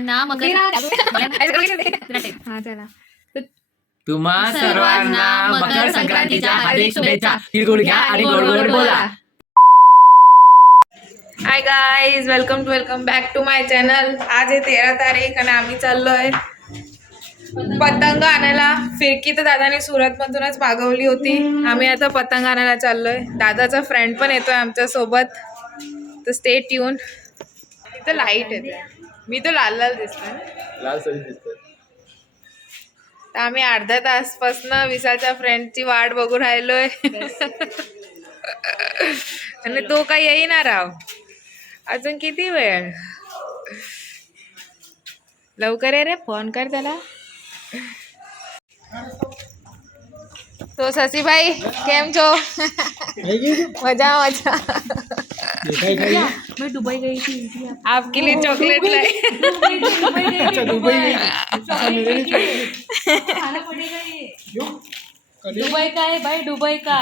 सर्वांना मकर हा चला. तुम्हा सर्वांना मकर संक्रांतीच्या हार्दिक शुभेच्छा. तिळगुळ घ्या आणि गोड गोड बोला. Hi guys welcome to welcome back to my channel आज आहे तेरा तारीख आणि आम्ही चाललोय पतंग आणायला. फिरकी तर दादाने सुरत मधूनच मागवली होती. आम्ही आता पतंग आणायला चाललोय. दादाचा फ्रेंड पण येतोय आमच्यासोबत तर स्टे ट्यून इथं लाइट येते मी तर लाल लाल दिसतोय ना. लाल सरी दिसतोय तर आम्ही अर्ध्या तासपासनं विशालच्या फ्रेंडची वाट बघू राहिलोय. आणि तो काही येईना राव. अजून किती वेळ? लवकर ये रे फोन कर त्याला. तो शशीभाई केम છો मजा मजा मैं दुबई गई थी आपके लिए चॉकलेट लाए दुबई का है भाई दुबई का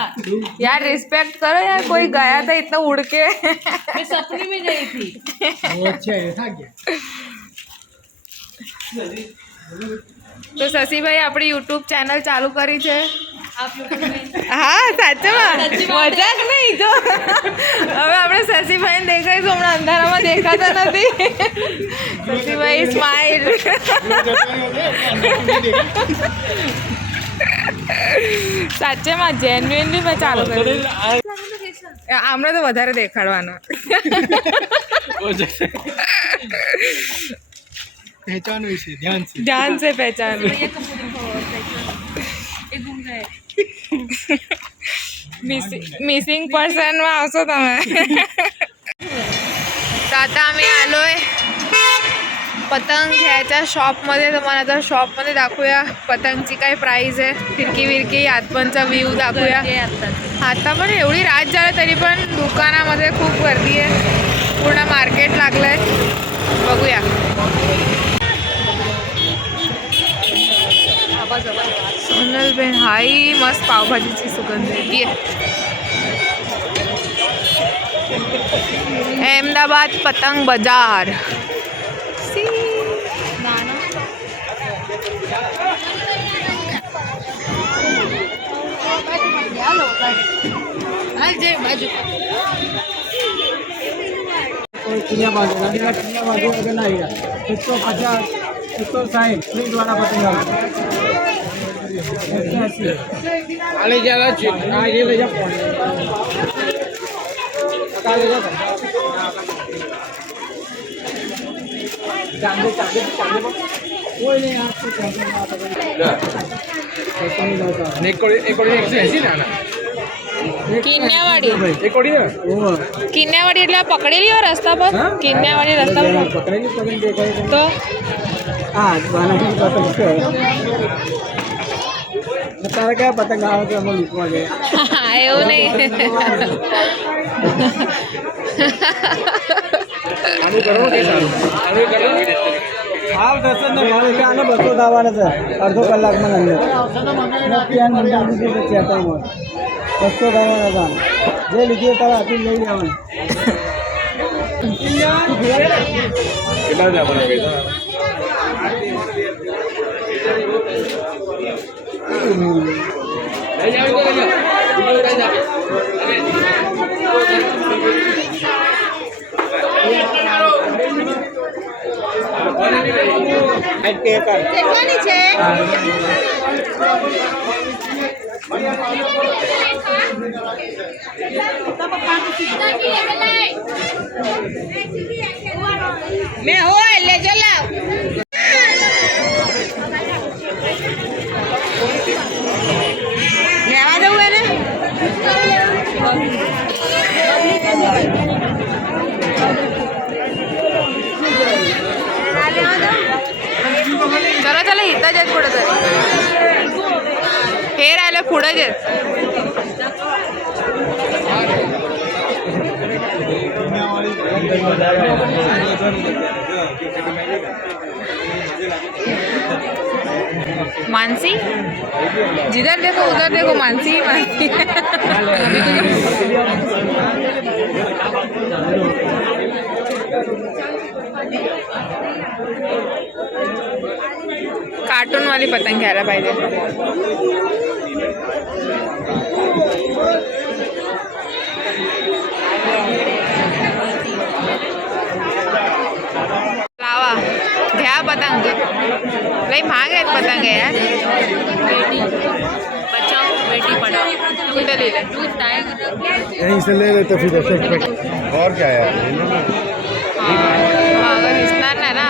यार रिस्पेक्ट करो यार कोई गया था इतना उड़ के मैं सपने में गई थी તો શશીભાઈ આપણે યુટ્યુબ ચેનલ ચાલુ કરી છે आप लोगों ने હા સાચું મજાક નહીં જો. હવે આપણે શશીભાઈ દેખાઈશું હમણાં અંધારામાં દેખાતા નથી. શશીભાઈ સ્માઇલ સાચેમાં જેન્યુઇનલી મેં ચાલુ કર્યું. આમણે તો વધારે દેખાડવાનો. પહેચાન વિશે ધ્યાન છે પહેચાન મિસિંગ પર્સનમાં આવશો તમે तर आता आम्ही आलोय पतंग घ्यायच्या शॉपमध्ये तुम्हाला आता शॉपमध्ये दाखवूया पतंगची काय प्राईस आहे फिरकी विरकी आतपणचा व्ह्यू दाखवूया ये आता आता पण एवढी रात झाली तरी पण दुकानामध्ये खूप गर्दी आहे पूर्ण मार्केट लागलंय बघूया सोनल बेन हाई मस्त पावभाजीची सुगंध आहे ये. अहमदाबाद पतंग बाजार सी कोई चिड़िया बाजू गाड़ी का चिड़िया बाजू अगर नहीं है एक सौ। पचास एक सौ साठ प्रिंट वाला पतंगा एक सौ अस्सी आले जा रहा आगे ले जा पका ले जा चांदे चांदे चांदे कोई नहीं आपको चांदे पैसा नहीं जाता एक कोडी एक कोडी एकशे ऐंशी ना કિન્યાવાડી एक कोडी ना वो કિન્યાવાડી એટલે આ પકડેલી હોય રસ્તા પર હા? કિન્યાવાડી રસ્તા પર पकड़ेंगे पकड़ देखा તો हाँ તારે કયા પતંગ આવે છે અમે લૂંટવા ગયા એવું નહીં. હાલ થશે ને અડધો કલાકમાં અંદર બસો થવાના હતા જે લીધી તારે હાથી લઈ જવાનું કેટલા જ આપણને પૈસા લઈ જાવ તો લઈ જાવ લઈ જાવ મેં હોય લેજો राहिलं चला इथं येत कुठं तरी हे राहिलं पुढं येत मानसी? जिधर देखो उधर देखो मानसी ही मानसी. कार्टून वाली पतंग घ्यायला पाहिजे लावा घ्या पतंग। लई महाग आहेत पतंग यार। बचाओ बेटी पढाओ। कुठे लिहिलंय यहीं से ले लेते फिर दस रुपये और क्या यार? मागं दिसणार नाही ना।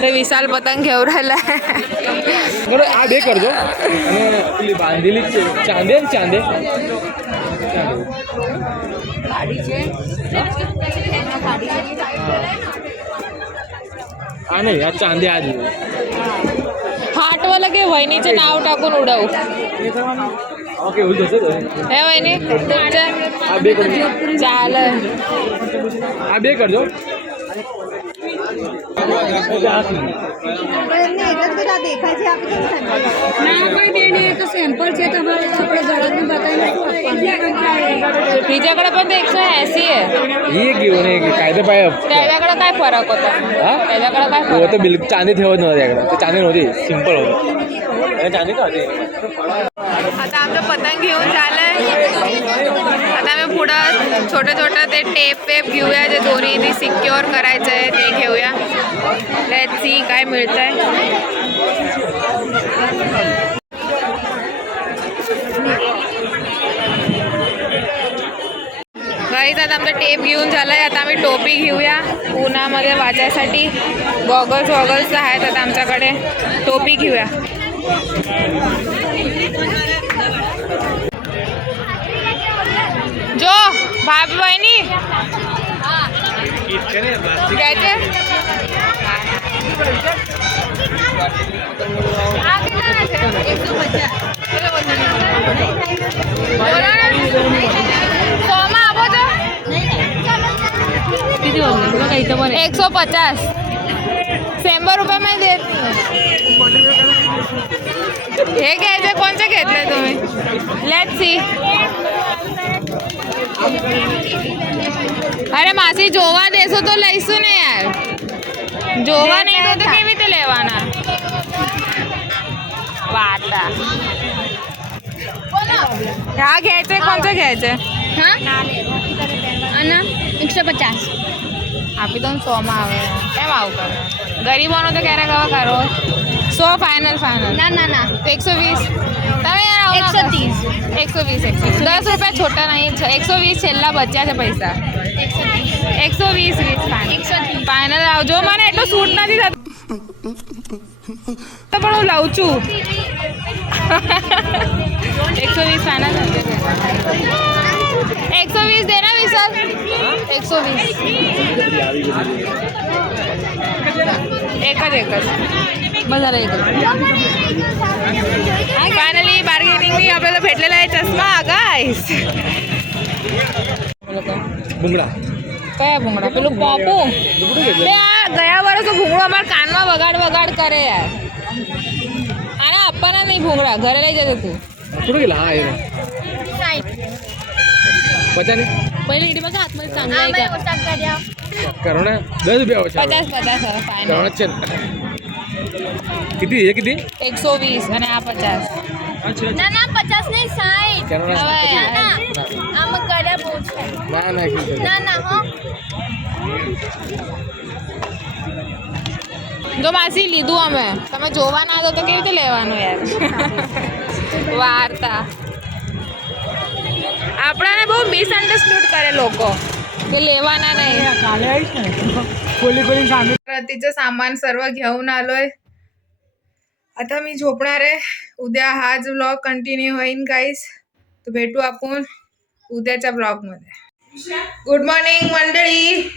ते विशाल पतंग घेऊ राहिला. बरं आणि चांदे हा हाटवाला वहिनीचे नाव टाकून उडवू. ओके होईल तसं हे वहिनी तुमचं આ બે કરજો चालेल આ બે કરજો तिच्याकडे पण ते एकशे ऐंशी आहे ही घेऊन एक कायदा पाय त्याच्याकडे काय फरक होता हा? त्याच्याकडे काय हो फरक तर बिल चांदी ठेवत नव्हते त्याकडे ते चांदी नव्हती सिम्पल होतं आणि चांदी का होती आता आमचं पतंग घेऊन झालंय आता आम्ही पुढं छोटं छोटं ते टेप वेप घेऊया जे दोरी ती सिक्युअर करायचं आहे ते घेऊया. लेट सी काय मिळतंय. गाईज आता आमचा टेप घेऊन झालाय. आता आम्ही टोपी घेऊया उन्हामध्ये वाजायसाठी. गॉगल्स वॉगल्स आहेत आता आमच्याकडे. टोपी घेऊया जो भाभी बहिणी घ्यायचे बोला ना. सोमा आबो तो एक सौ पचास शंभर रुपये में देत हे घ्यायचे कोणते घेतले तुम्ही लेट सी અરે માસી જોવા દેશો તો લઈશું ને યાર. જોવા નહીં તો કેવી રીતે લેવાના? વાત હા ઘેર છે કોણ છે ઘેર છે હા ના એકસો પચાસ. આપી દો ને સોમાં આવે. કેમ આવું કરો? ગરીબોનો તો ક્યારેક હવે કરો? સો ફાઇનલ ફાઇનલ ના ના ના. તો એકસો વીસ. તમે યાર એકસો ત્રીસ. એકસો વીસ એકસો દસ રૂપિયા છોટા નહીં એકસો વીસ છેલ્લા બચ્યા છે પૈસા. એકસો વીસ વીસ એકસો ફાઇનલ આવજો મને એટલો સૂટ નથી થતું. તો પણ હું લઉં છું. એકસો વીસ. ફાઇનલ एक सौ वीस देना सर एक सौ बीस एकच एकच बघा एक फायनली बार्गेनिंग आपल्याला भेटलेला आहे चष्मा गाईस बुंगडा. काय बुंगडा? पेलो बापू. गयावर तो भुंगडो आम्हाला कानमा वगाड वगाड करे यार. अरे आपण नाही भुंगडा घराला जातो तू. कुठे गेला? हा પચાની પહેલી ઈડી બગા હાથમાં સાંગા આ મેં દસ કર્યા કરોને 10 રૂપિયા ઓછા 50 50 હવે ફાઈન કરોને છે કેટલી એ કેટલી અને આ 50 ના ના 50 નહીં 60 કરોને ના ના આમ કર્યા ના ના ના ના હો. તો લીધું અમે. તમે જોવા ના તો કેવી રીતે લેવાનું યાર? વાર્તા. આપણાને બહુ મિસઅન્ડરસ્ટુડ કરે લોકો કે લેવાના નહીં काले आईस ना खोली खोली सामने तिचं सामान सर्व घेऊन आलोय आता मी झोपणार आहे उद्या हाच व्लॉग कंटिन्यू होईन गाईस तर भेटू आपण उद्याच्या ब्लॉगमध्ये गुड मॉर्निंग मंडळी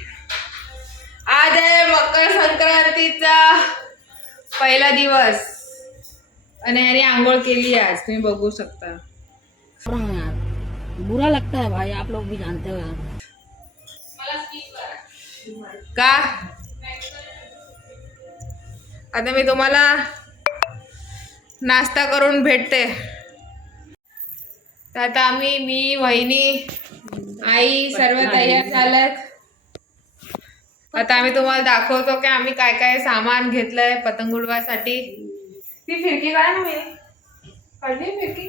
आज आहे मकर संक्रांतीचा पहिला दिवस आणि ह्याने आंघोळ केली आज तुम्ही बघू शकता बुरा लगता है भाई आप लोग भी जानते हो यार। का? आता मी तुम्हाला नाश्ता करून भेटते. तर आता आम्ही मी वहिनी आई सर्व तयार झाल्यात. आता आम्ही तुम्हाला दाखवतो की आम्ही काय काय सामान घेतलंय पतंग उडवासाठी. ती फिरकी काय ना मी काढली फिरकी?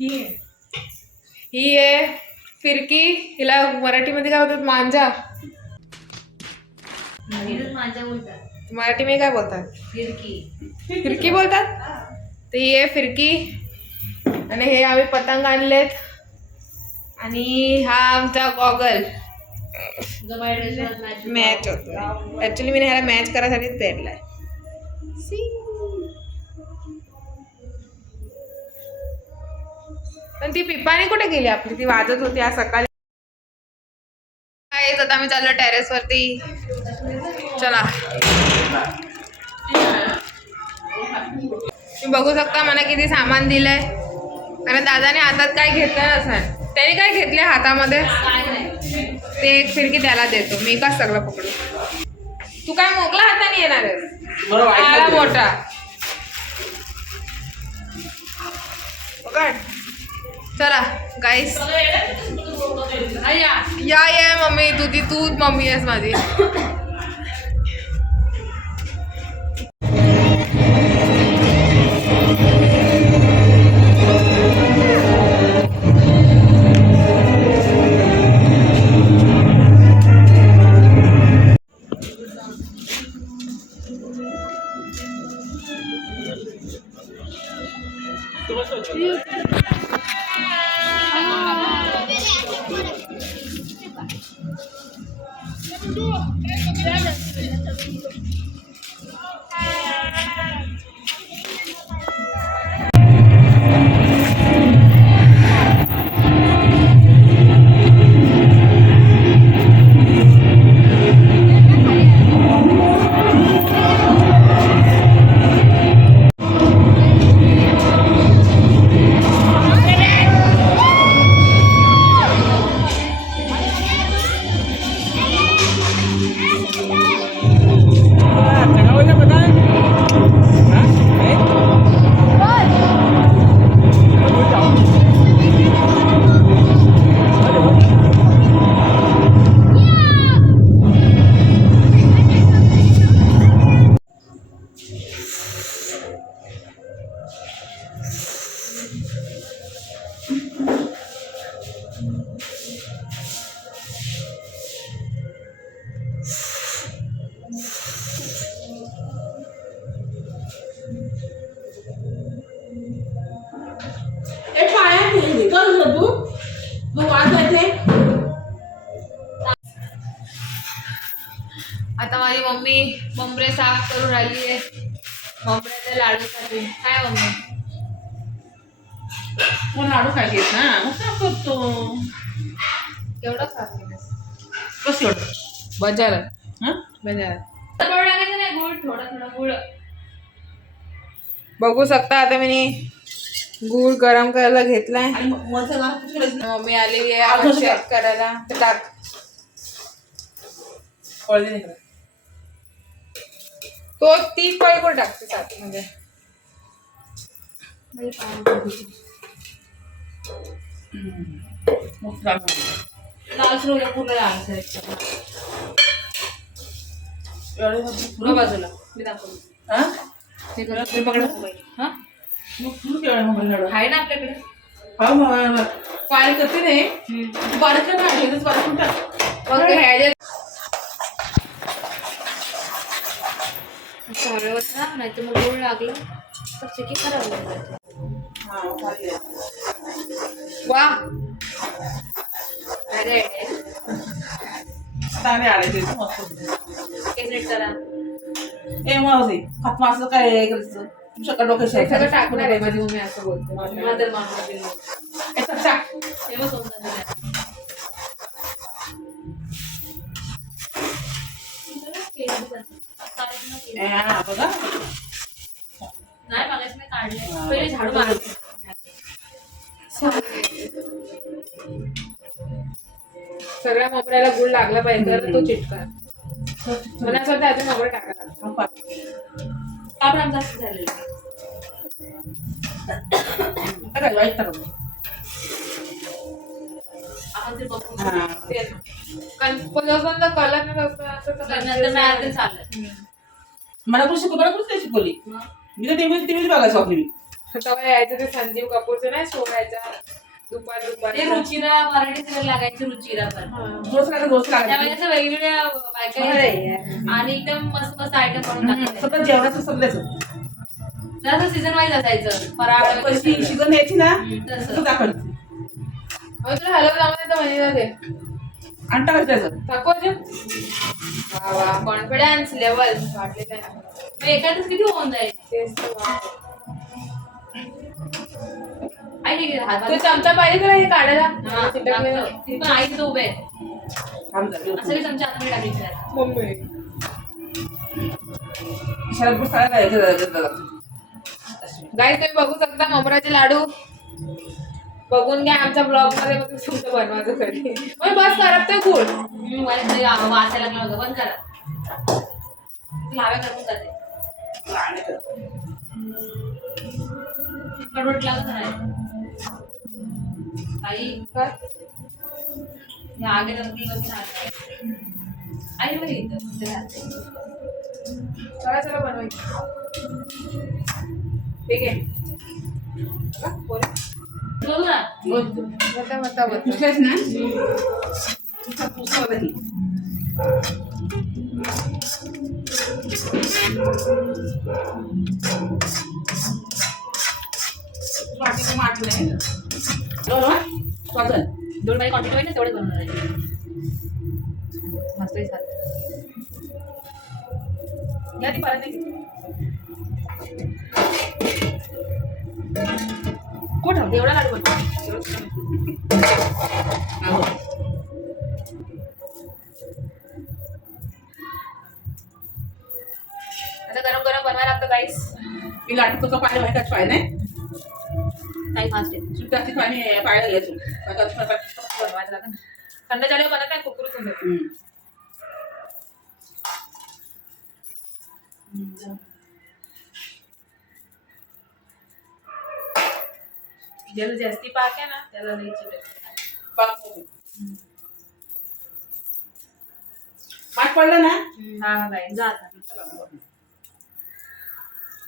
ही आहे. ही आहे फिरकी. हिला मराठीमध्ये काय बोलतात? मांजा. मराठी काय बोलतात? फिरकी. फिरकी बोलतात? तर ही आहे फिरकी. आणि हे आम्ही पतंग आणलेत. आणि हा आमचा गॉगल. मॅच मॅच होतो ऍक्च्युली मी ह्याला मॅच करायसाठीच पेरलाय. पण ती पिपाणी कुठे गेली आपली? ती वाजत होती आज सकाळी. काय आता आम्ही चाललो टेरेस वरती. चला. तुम्ही बघू शकता मला किती सामान दिलंय. कारण दादाने हातात काय घेतलं नसेल. त्याने काय घेतले हातामध्ये? ते एक फिरकी त्याला देतो. मी का सगळं पकडू. तू काय मोकला हाताने येणार आहेस? आला मोठा. पकड. चला गाईस या. या मम्मी तू ती तू मम्मी आहेस माझी. लाडूसाठी. काय मम्मी लाडू काय घेत ना मग काय करतो कसं एवढं. हा? टाकायचं नाही गुळ थोडा थोडा गुळ. बघू शकता आता मी गूळ गरम करायला घेतलाय? मम्मी आलेली आहे करायला. टाक? तो ती पळी कुठे टाकते साथ म्हणजे मग काय म्हणतो? लाल सुरू पूर्ण लाल पुढं बाजूला मी दाखवतो हा? ते करा ते पकडा मोबाईल हा मग तू आहे ना आपल्याकडे हा मग करते नाही तू बारीक कर बारीक टाक मग ते हळद ना तर मग गोळ लागलं तर चिकी खराब होऊन जाते वा. अरे. आडायचे इथं मस्त करा. ए मावशी हात मासं काय आहे करायचं तुमच्या ते डोक्यात सगळं टाकणार आहे माझी मम्मी असं बोलते. मला तर मागून दिलं. टाक. तेव्हा समजा दिला. बघा. नाही मागायचं मी काढले. पहिले झाडू मारते. सगळ्या मोबऱ्याला गुड लागला पाहिजे तर तो चिटकार मला असं वाटतं अजून मोबरा टाकायला आपण आमचा असं झालेलं. मला तू शिकव मला ते शिकवली मी तर बघायला तेवीस मी आपली. तेव्हा यायचं ते संजीव कपूरचं नाही शो यायचा दुपार दुपार. ते रुचिरा मराठी सिरियल लागायची रुचिरा पण. रोज काय रोज त्यामध्ये काय असं वेगवेगळ्या बायका यायच्या. आणि एकदम मस्त मस्त आयटम बनवून टाकायचे सगळं जेवणाचं सगळ्याचं जसं सीझन वाईज असायचं. फराळ वगैरे कशी सगळं. यायची ना तसं. तसं दाखवायचं. मग तुला हॅलो जाऊन येतं म्हणजे जाते. आणि टाकायचं त्याचं दाखव वा वा कॉन्फिडन्स लेवल वाटले काय मग एखादंच किती होऊन जाईल? तेच तर. वा. तो चमचा पाहिजे तुला हे काढायला? हा, चिटकलेलं. लागतं. ती पण आई तिथं उभे चमचा आतमध्ये. मम्मी. तुम्ही बघू शकता ममराचे लाडू. बघून घ्या आमच्या ब्लॉगमध्ये मग तुम्ही तुमचं बनवायचं कधी. मग बस मला तरी आ- वाचायला लागला होता बंद करा. लाव्या करून जाते. कडवट लागत नाही आई या आगे नंतर कशी राहते. आई बघ इथं इथे राहते. चला चला बनवायची. ठीक आहे. बोल. बोलू ना. बोल. तू. बता बता बता. पुसल्यास ना? पुसलं होतं की. दोन वा? दोन बाई क्वांटिटी पाहिजे तेवढे मस्त या ती परत कुठं एवढा लाडू बनव आता गरम गरम बनवायला लागतं काहीच मी लाटतो पाणी व्हायचं पाय नाही काही आहे सुट्टाची पाणी पाळलं घ्यायचं. बनवायचं लागतं ना. थंड झाल्यावर बनत नाही कुकरूच. हम्म. ज्याला जास्ती पाक आहे ना त्याला लई चिटकते. पाक होतो. पडलं ना हा गाईस जा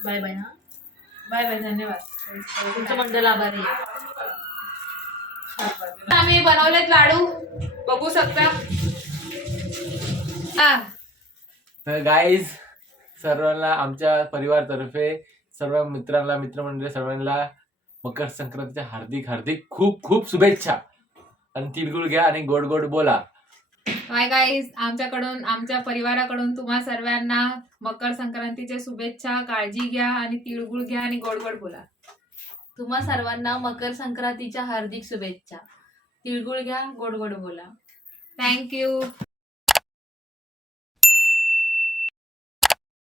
बाय बाय हा बाय बाय धन्यवाद. तुमचं मंडळ आभारी आहे. आम्ही बनवलेत लाडू. बघू शकता. आ तर गाईज सर्वांना आमच्या परिवारतर्फे सर्व मित्रांना मित्रमंडळी सर्वांना मकर संक्रांतीच्या हार्दिक हार्दिक खूप खूप शुभेच्छा. आणि तिळगुळ घ्या आणि गोड गोड बोला. हाय गाईज आमच्याकडून आमच्या परिवाराकडून तुम्हा सर्वांना मकर संक्रांतीच्या शुभेच्छा काळजी घ्या आणि तिळगुळ घ्या आणि गोड गोड बोला. तुम्हा सर्वांना मकर संक्रांतीच्या हार्दिक शुभेच्छा. तिळगुळ घ्या गोड गोड बोला थँक्यू